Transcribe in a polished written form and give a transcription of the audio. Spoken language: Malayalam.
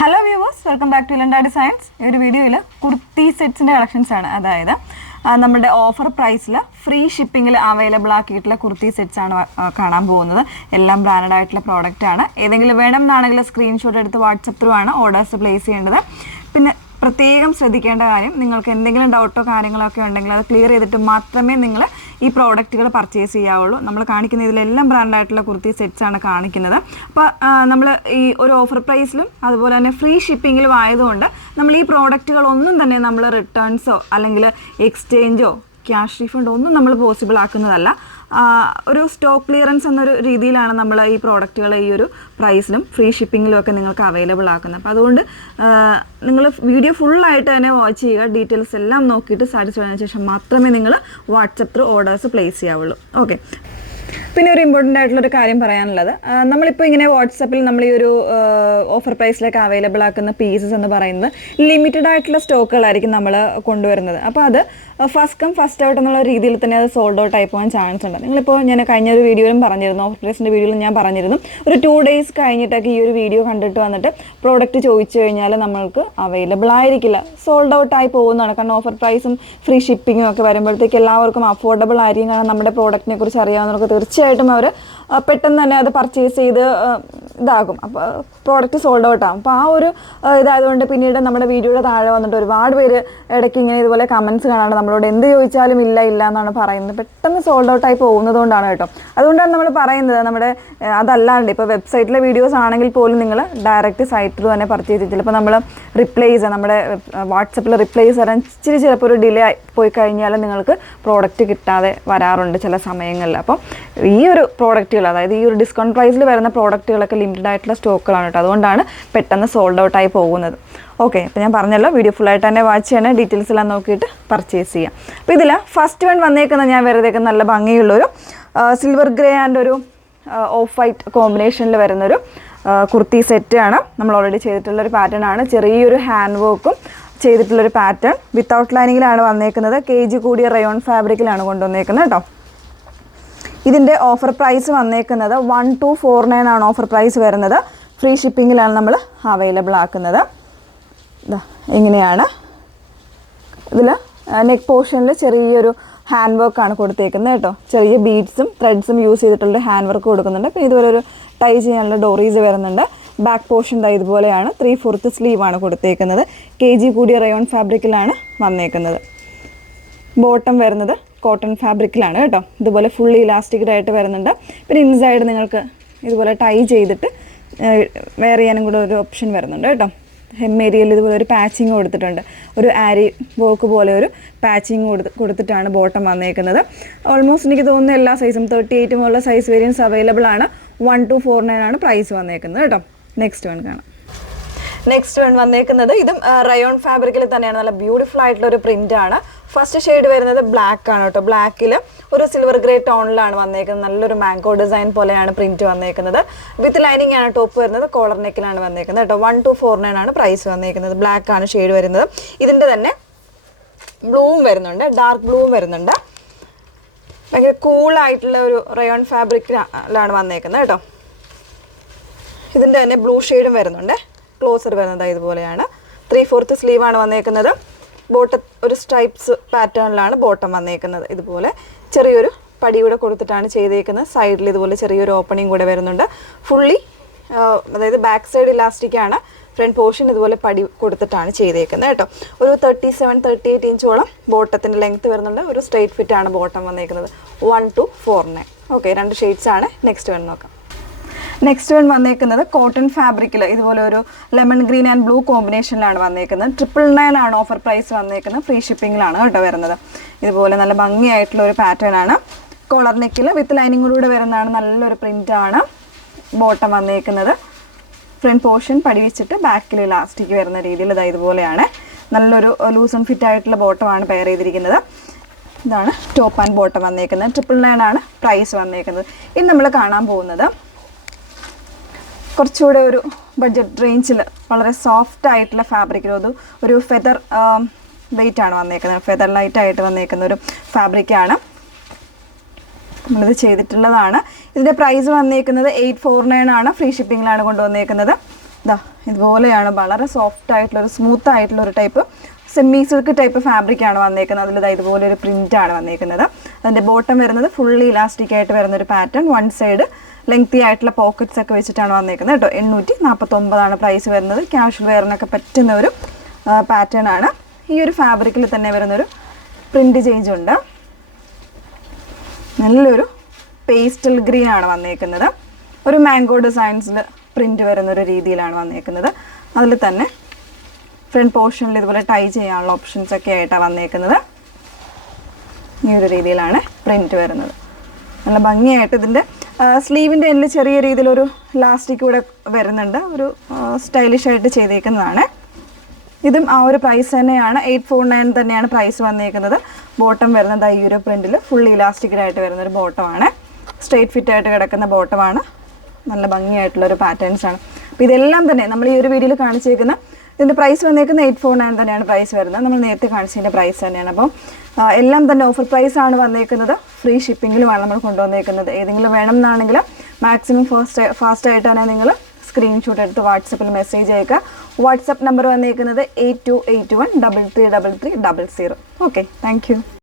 Hello viewers, welcome back to Ilanda designs. ഈ ഒരു വീഡിയോയിൽ കുർത്തി സെറ്റ്സിൻ്റെ കളക്ഷൻസ് ആണ്. അതായത് നമ്മുടെ ഓഫർ പ്രൈസിൽ ഫ്രീ ഷിപ്പിങ്ങിൽ അവൈലബിൾ ആക്കിയിട്ടുള്ള കുർത്തി സെറ്റ്സ് ആണ് കാണാൻ പോകുന്നത്. എല്ലാം ബ്രാൻഡഡ് ആയിട്ടുള്ള പ്രോഡക്റ്റ് ആണ്. ഏതെങ്കിലും വേണം എന്നാണെങ്കിൽ സ്ക്രീൻഷോട്ട് എടുത്ത് വാട്സപ്പ് ത്രൂ ആണ് ഓർഡേഴ്സ് പ്ലേസ് ചെയ്യേണ്ടത്. പിന്നെ പ്രത്യേകം ശ്രദ്ധിക്കേണ്ട കാര്യം, നിങ്ങൾക്ക് എന്തെങ്കിലും ഡൗട്ടോ കാര്യങ്ങളൊക്കെ ഉണ്ടെങ്കിൽ അത് ക്ലിയർ ചെയ്തിട്ട് മാത്രമേ നിങ്ങൾ ഈ പ്രോഡക്റ്റുകൾ പർച്ചേസ് ചെയ്യാവുള്ളൂ. നമ്മൾ കാണിക്കുന്ന ഇതിലെല്ലാം ബ്രാൻഡായിട്ടുള്ള കുർത്തി സെറ്റ്സ് ആണ് കാണിക്കുന്നത്. അപ്പോൾ നമ്മൾ ഈ ഒരു ഓഫർ പ്രൈസിലും അതുപോലെ തന്നെ ഫ്രീ ഷിപ്പിങ്ങിലും ആയതുകൊണ്ട് നമ്മൾ ഈ പ്രോഡക്റ്റുകളൊന്നും തന്നെ നമ്മൾ റിട്ടേൺസോ അല്ലെങ്കിൽ എക്സ്ചേഞ്ചോ ക്യാഷ് റീഫണ്ട് ഒന്നും നമ്മൾ പോസിബിൾ ആക്കുന്നതല്ല. ഒരു സ്റ്റോക്ക് ക്ലിയറൻസ് എന്നൊരു രീതിയിലാണ് നമ്മൾ ഈ പ്രോഡക്റ്റുകൾ ഈ ഒരു പ്രൈസിലും ഫ്രീ ഷിപ്പിങ്ങിലും ഒക്കെ നിങ്ങൾക്ക് അവൈലബിൾ ആക്കുന്നത്. അപ്പോൾ അതുകൊണ്ട് നിങ്ങൾ വീഡിയോ ഫുള്ളായിട്ട് തന്നെ വാച്ച് ചെയ്യുക. ഡീറ്റെയിൽസ് എല്ലാം നോക്കിയിട്ട് സാറ്റിസ്ഫൈ ആയതിനു ശേഷം മാത്രമേ നിങ്ങൾ വാട്സപ്പ് ത്രൂ ഓർഡേഴ്സ് പ്ലേസ് ചെയ്യാവുള്ളൂ. ഓക്കെ. പിന്നെ ഒരു ഇമ്പോർട്ടൻ്റ് ആയിട്ടുള്ളൊരു കാര്യം പറയാനുള്ളത്, നമ്മളിപ്പോൾ ഇങ്ങനെ വാട്സപ്പിൽ നമ്മൾ ഈ ഒരു ഓഫർ പ്രൈസിലേക്ക് അവൈലബിൾ ആക്കുന്ന പീസസ് എന്ന് പറയുന്നത് ലിമിറ്റഡ് ആയിട്ടുള്ള സ്റ്റോക്കുകളായിരിക്കും നമ്മൾ കൊണ്ടുവരുന്നത്. അപ്പോൾ അത് ഫസ്റ്റ് കം ഫസ്റ്റ് ഔട്ട് എന്നുള്ള രീതിയിൽ തന്നെ അത് സോൾഡ് ഔട്ട് ആയി പോകാൻ ചാൻസ് ഉണ്ട്. നിങ്ങളിപ്പോൾ ഞാൻ കഴിഞ്ഞ ഒരു വീഡിയോയിലും പറഞ്ഞിരുന്നു, ഓഫർ പ്രൈസിൻ്റെ വീഡിയോയിലും ഞാൻ പറഞ്ഞിരുന്നു, ഒരു 2 days കഴിഞ്ഞിട്ടൊക്കെ ഈ ഒരു വീഡിയോ കണ്ടിട്ട് വന്നിട്ട് പ്രോഡക്റ്റ് ചോദിച്ചു കഴിഞ്ഞാൽ നമ്മൾക്ക് അവൈലബിൾ ആയിരിക്കില്ല, സോൾഡ് ഔട്ട് ആയി പോകുന്നതാണ്. കാരണം ഓഫർ പ്രൈസും ഫ്രീ ഷിപ്പിങ്ങും ഒക്കെ വരുമ്പോഴത്തേക്ക് എല്ലാവർക്കും അഫോർഡബിൾ ആയിരിക്കും. കാരണം നമ്മുടെ പ്രോഡക്റ്റിനെ കുറിച്ച് അറിയാവുന്നവർക്ക് തീർച്ചയായിട്ടും അവർ പെട്ടെന്ന് തന്നെ അത് പർച്ചേസ് ചെയ്ത് ഇതാകും. അപ്പോൾ പ്രോഡക്റ്റ് സോൾഡ് ഔട്ട് ആകും. അപ്പോൾ ആ ഒരു ഇതായതുകൊണ്ട് പിന്നീട് നമ്മുടെ വീഡിയോയുടെ താഴെ വന്നിട്ട് ഒരുപാട് പേര് ഇടയ്ക്ക് ഇങ്ങനെ ഇതുപോലെ കമൻസ് കാണാണ്ട് നമ്മളോട് എന്ത് ചോദിച്ചാലും ഇല്ല എന്നാണ് പറയുന്നത്. പെട്ടെന്ന് സോൾഡ് ഔട്ടായി പോകുന്നത് കൊണ്ടാണ് കേട്ടോ. അതുകൊണ്ടാണ് നമ്മൾ പറയുന്നത്, നമ്മുടെ അതല്ലാണ്ട് ഇപ്പോൾ വെബ്സൈറ്റിലെ വീഡിയോസ് ആണെങ്കിൽ പോലും നിങ്ങൾ ഡയറക്റ്റ് സൈറ്റിൽ തന്നെ പർച്ചേസ് ചെയ്ത് ചിലപ്പോൾ നമ്മൾ റിപ്ലൈസ് നമ്മുടെ വാട്സപ്പിൽ റിപ്ലൈസ് തരാൻ ഇച്ചിരി ചിലപ്പോൾ ഒരു ഡിലേ പോയി കഴിഞ്ഞാൽ നിങ്ങൾക്ക് പ്രോഡക്റ്റ് കിട്ടാതെ വരാറുണ്ട് ചില സമയങ്ങളിൽ. അപ്പം ഈ ഒരു പ്രോഡക്റ്റുകൾ, അതായത് ഈ ഒരു ഡിസ്കൗണ്ട് പ്രൈസിൽ വരുന്ന പ്രോഡക്റ്റുകളൊക്കെ ലിമിറ്റഡ് ആയിട്ടുള്ള സ്റ്റോക്കുകളാണ് കേട്ടോ. അതുകൊണ്ടാണ് പെട്ടെന്ന് സോൾഡ് ഔട്ടായി പോകുന്നത്. ഓക്കെ. അപ്പോൾ ഞാൻ പറഞ്ഞല്ലോ, വീഡിയോ ഫുള്ളായിട്ട് തന്നെ വാച്ച് ചെയ്യണേ, ഡീറ്റെയിൽസ് എല്ലാം നോക്കിയിട്ട് പർച്ചേസ് ചെയ്യാം. അപ്പോൾ ഇതിൽ ഫസ്റ്റ് വൺ വന്നേക്കുന്നത് ഞാൻ വെറുതെ നല്ല ഭംഗിയുള്ളൊരു സിൽവർ ഗ്രേ ആൻഡ് ഒരു ഓഫ് വൈറ്റ് കോമ്പിനേഷനിൽ വരുന്നൊരു കുർത്തി സെറ്റാണ്. നമ്മൾ ഓൾറെഡി ചെയ്തിട്ടുള്ളൊരു പാറ്റേൺ ആണ്. ചെറിയൊരു ഹാൻഡ് വർക്കും ചെയ്തിട്ടുള്ളൊരു പാറ്റേൺ വിത്തൗട്ട് ലൈനിങ്ങിലാണ് വന്നേക്കുന്നത്. kg കൂടിയ റയോൺ ഫാബ്രിക്കിലാണ് കൊണ്ടുവന്നേക്കുന്നത് കേട്ടോ. ഇതിൻ്റെ ഓഫർ പ്രൈസ് വന്നേക്കുന്നത് 1249 ആണ് ഓഫർ പ്രൈസ് വരുന്നത്. ഫ്രീ ഷിപ്പിങ്ങിലാണ് നമ്മൾ അവൈലബിൾ ആക്കുന്നത്. ഇങ്ങനെയാണ്. ഇതിൽ നെക്ക് പോർഷനിൽ ചെറിയൊരു ഹാൻഡ് വർക്കാണ് കൊടുത്തേക്കുന്നത് കേട്ടോ. ചെറിയ ബീഡ്സും ത്രെഡ്സും യൂസ് ചെയ്തിട്ടുള്ള ഹാൻഡ് വർക്ക് കൊടുക്കുന്നുണ്ട്. പിന്നെ ഇതുപോലെ ഒരു ടൈ ചെയ്യാനുള്ള ഡോറീസ് വരുന്നുണ്ട്. ബാക്ക് പോർഷൻ ഇതുപോലെയാണ്. 3/4 സ്ലീവാണ് കൊടുത്തേക്കുന്നത്. kg കൂടിയ റയോൺ ഫാബ്രിക്കിലാണ് വന്നേക്കുന്നത്. ബോട്ടം വരുന്നത് കോട്ടൺ ഫാബ്രിക്കിലാണ് കേട്ടോ. ഇതുപോലെ ഫുള്ളി ഇലാസ്റ്റിക്കഡ് ആയിട്ട് വരുന്നുണ്ട്. പിന്നെ ഇൻസൈഡ് നിങ്ങൾക്ക് ഇതുപോലെ ടൈ ചെയ്തിട്ട് വെയർ ചെയ്യാനും കൂടെ ഒരു ഓപ്ഷൻ വരുന്നുണ്ട് കേട്ടോ. ഹെം ഏരിയയിൽ ഇതുപോലെ ഒരു പാച്ചിങ് കൊടുത്തിട്ടുണ്ട്. ഒരു ആരി വർക്ക് പോലെ ഒരു പാച്ചിങ് കൊടുത്തിട്ടാണ് ബോട്ടം വന്നേക്കുന്നത്. ഓൾമോസ്റ്റ് എനിക്ക് തോന്നുന്നു എല്ലാ സൈസും 38 മുതലുള്ള സൈസ് വേരിയൻസ് അവൈലബിൾ ആണ്. 1249 ആണ് പ്രൈസ് വന്നേക്കുന്നത് കേട്ടോ. നെക്സ്റ്റ് വൺ കാണാം. നെക്സ്റ്റ് വൺ വന്നേക്കുന്നത് ഇതും റയോൺ ഫാബ്രിക്കിൽ തന്നെയാണ്. നല്ല ബ്യൂട്ടിഫുൾ ആയിട്ടുള്ള ഒരു പ്രിന്റ് ആണ്. ഫസ്റ്റ് ഷെയ്ഡ് വരുന്നത് ബ്ലാക്ക് ആണ് കേട്ടോ. ബ്ലാക്കിൽ ഒരു സിൽവർ ഗ്രേ ടോണിലാണ് വന്നേക്കുന്നത്. നല്ലൊരു മാംഗോ ഡിസൈൻ പോലെയാണ് പ്രിന്റ് വന്നേക്കുന്നത്. വിത്ത് ലൈനിങ് ആണ് ടോപ്പ് വരുന്നത്. കോളർ നെക്കിലാണ് വന്നേക്കുന്നത് കേട്ടോ. 1249 ആണ് പ്രൈസ് വന്നേക്കുന്നത്. ബ്ലാക്ക് ആണ് ഷെയ്ഡ് വരുന്നത്. ഇതിൻ്റെ തന്നെ ബ്ലൂവും വരുന്നുണ്ട്, ഡാർക്ക് ബ്ലൂവും വരുന്നുണ്ട്. ഭയങ്കര കൂളായിട്ടുള്ള ഒരു റയോൺ ഫാബ്രിക്കിലാണ് വന്നേക്കുന്നത് കേട്ടോ. ഇതിൻ്റെ തന്നെ ബ്ലൂ ഷെയ്ഡും വരുന്നുണ്ട്. ക്ലോസർ വരുന്നത് ഇതുപോലെയാണ്. 3/4 സ്ലീവാണ് വന്നേക്കുന്നത്. ബോട്ടം ഒരു സ്ട്രൈപ്സ് പാറ്റേണിലാണ് ബോട്ടം വന്നേക്കുന്നത്. ഇതുപോലെ ചെറിയൊരു പടി കൂടെ കൊടുത്തിട്ടാണ് ചെയ്തേക്കുന്നത്. സൈഡിൽ ഇതുപോലെ ചെറിയൊരു ഓപ്പണിംഗ് കൂടെ വരുന്നുണ്ട്. ഫുള്ളി അതായത് ബാക്ക് സൈഡ് ഇലാസ്റ്റിക് ആണ്. ഫ്രണ്ട് പോർഷൻ ഇതുപോലെ പടി കൊടുത്തിട്ടാണ് ചെയ്തേക്കുന്നത് കേട്ടോ. ഒരു 37-38 ഇഞ്ചോളം ബോട്ടത്തിൻ്റെ ലെങ്ത്ത് വരുന്നുണ്ട്. ഒരു സ്ട്രെയിറ്റ് ഫിറ്റ് ആണ് ബോട്ടം വന്നേക്കുന്നത്. 1249. ഓക്കെ. 2 ഷെയ്ഡ്സ് ആണ്. നെക്സ്റ്റ് വൺ നോക്കാം. നെക്സ്റ്റ് വൺ വന്നേക്കുന്നത് കോട്ടൺ ഫാബ്രിക്കിൽ ഇതുപോലെ ഒരു ലെമൺ ഗ്രീൻ ആൻഡ് ബ്ലൂ കോമ്പിനേഷനിലാണ് വന്നേക്കുന്നത്. 999 ആണ് ഓഫർ പ്രൈസ് വന്നേക്കുന്നത്. ഫ്രീ ഷിപ്പിങ്ങിലാണ് കേട്ടോ വരുന്നത്. ഇതുപോലെ നല്ല ഭംഗിയായിട്ടുള്ള ഒരു പാറ്റേൺ ആണ്. കോളർ നെക്കിൽ വിത്ത് ലൈനിങ്ങിലൂടെ വരുന്നതാണ്. നല്ലൊരു പ്രിന്റ് ആണ് ബോട്ടം വന്നേക്കുന്നത്. ഫ്രണ്ട് പോർഷൻ പടി വെച്ചിട്ട് ബാക്കിൽ ഇലാസ്റ്റിക് വരുന്ന രീതിയിൽ ഇതുപോലെയാണ്. നല്ലൊരു ലൂസ് ആൻഡ് ഫിറ്റ് ആയിട്ടുള്ള ബോട്ടമാണ് പെയർ ചെയ്തിരിക്കുന്നത്. ഇതാണ് ടോപ്പ് ആൻഡ് ബോട്ടം വന്നേക്കുന്നത്. 999 ആണ് പ്രൈസ് വന്നേക്കുന്നത്. ഇനി നമ്മൾ കാണാൻ പോകുന്നത് കുറച്ചുകൂടെ ഒരു ബഡ്ജറ്റ് റേഞ്ചിൽ വളരെ സോഫ്റ്റ് ആയിട്ടുള്ള ഫാബ്രിക്കിൽ ഒരു ഫെദർ വെയിറ്റ് ആണ് വന്നേക്കുന്നത്. ഫെദർ ലൈറ്റ് ആയിട്ട് വന്നേക്കുന്ന ഒരു ഫാബ്രിക്കാണ്. നമ്മളിത് ചെയ്തിട്ടുള്ളതാണ്. ഇതിൻ്റെ പ്രൈസ് വന്നേക്കുന്നത് 849 ആണ്. ഫ്രീ ഷിപ്പിങ്ങിലാണ് കൊണ്ടുവന്നേക്കുന്നത്. ഇതാ ഇതുപോലെയാണ് വളരെ സോഫ്റ്റ് ആയിട്ടുള്ളൊരു സ്മൂത്ത് ആയിട്ടുള്ളൊരു ടൈപ്പ് സെമി സിൽക്ക് ടൈപ്പ് ഫാബ്രിക്കാണ് വന്നേക്കുന്നത്. അതിൽ ഇതുപോലെ ഒരു പ്രിൻ്റാണ് വന്നേക്കുന്നത്. അതിൻ്റെ ബോട്ടം വരുന്നത് ഫുള്ളി ഇലാസ്റ്റിക് ആയിട്ട് വരുന്നൊരു പാറ്റേൺ, വൺ സൈഡ് ലെങ്തി ആയിട്ടുള്ള പോക്കറ്റ്സ് ഒക്കെ വെച്ചിട്ടാണ് വന്നേക്കുന്നത് കേട്ടോ. 849 പ്രൈസ് വരുന്നത്. ക്യാഷ്വൽ വെയറിനൊക്കെ പറ്റുന്ന ഒരു പാറ്റേൺ ആണ്. ഈ ഒരു ഫാബ്രിക്കിൽ തന്നെ വരുന്നൊരു പ്രിൻ്റ് ചേഞ്ച് ഉണ്ട്. നല്ലൊരു പേസ്റ്റൽ ഗ്രീൻ ആണ് വന്നേക്കുന്നത്. ഒരു മാംഗോ ഡിസൈൻസിൽ പ്രിൻ്റ് വരുന്നൊരു രീതിയിലാണ് വന്നേക്കുന്നത്. അതിൽ തന്നെ ഫ്രണ്ട് പോർഷനിൽ ഇതുപോലെ ടൈ ചെയ്യാനുള്ള ഓപ്ഷൻസ് ഒക്കെ ആയിട്ടാണ് വന്നേക്കുന്നത്. ഈ ഒരു രീതിയിലാണ് പ്രിൻ്റ് വരുന്നത്. നല്ല ഭംഗിയായിട്ട് ഇതിൻ്റെ സ്ലീവിൻ്റെ എൻഡിൽ ചെറിയ രീതിയിലൊരു ലാസ്റ്റിക് കൂടെ വരുന്നുണ്ട്. ഒരു സ്റ്റൈലിഷ് ആയിട്ട് ചെയ്തേക്കുന്നതാണ്. ഇതും ആ ഒരു പ്രൈസ് തന്നെയാണ്. 849 തന്നെയാണ് പ്രൈസ് വന്നേക്കുന്നത്. ബോട്ടം വരുന്നത് ഈ ഒരു പ്രിൻറ്റിൽ ഫുള്ളി ഇലാസ്റ്റിക്കലായിട്ട് വരുന്നൊരു ബോട്ടമാണ്. സ്ട്രെയിറ്റ് ഫിറ്റ് ആയിട്ട് കിടക്കുന്ന ബോട്ടമാണ്. നല്ല ഭംഗിയായിട്ടുള്ളൊരു പാറ്റേൺസ് ആണ്. അപ്പോൾ ഇതെല്ലാം തന്നെ നമ്മൾ ഈ ഒരു വീഡിയോയിൽ കാണിച്ചേക്കുന്ന ഇതിൻ്റെ പ്രൈസ് വന്നേക്കുന്ന 849 തന്നെയാണ് പ്രൈസ് വരുന്നത്. നമ്മൾ നേരത്തെ കാണിച്ചതിൻ്റെ പ്രൈസ് തന്നെയാണ്. അപ്പം എല്ലാം തന്നെ ഓഫർ പ്രൈസാണ് വന്നേക്കുന്നത്. ഫ്രീ ഷിപ്പിങ്ങിലുമാണ് നമ്മൾ കൊണ്ടുവന്നേക്കുന്നത്. ഏതെങ്കിലും വേണം എന്നാണെങ്കിൽ മാക്സിമം ഫാസ്റ്റായിട്ടാണ് നിങ്ങൾ സ്ക്രീൻഷോട്ട് എടുത്ത് വാട്സപ്പിൽ മെസ്സേജ് അയക്കുക. വാട്സപ്പ് നമ്പർ വന്നേക്കുന്നത് 8281333300. Okay, thank you.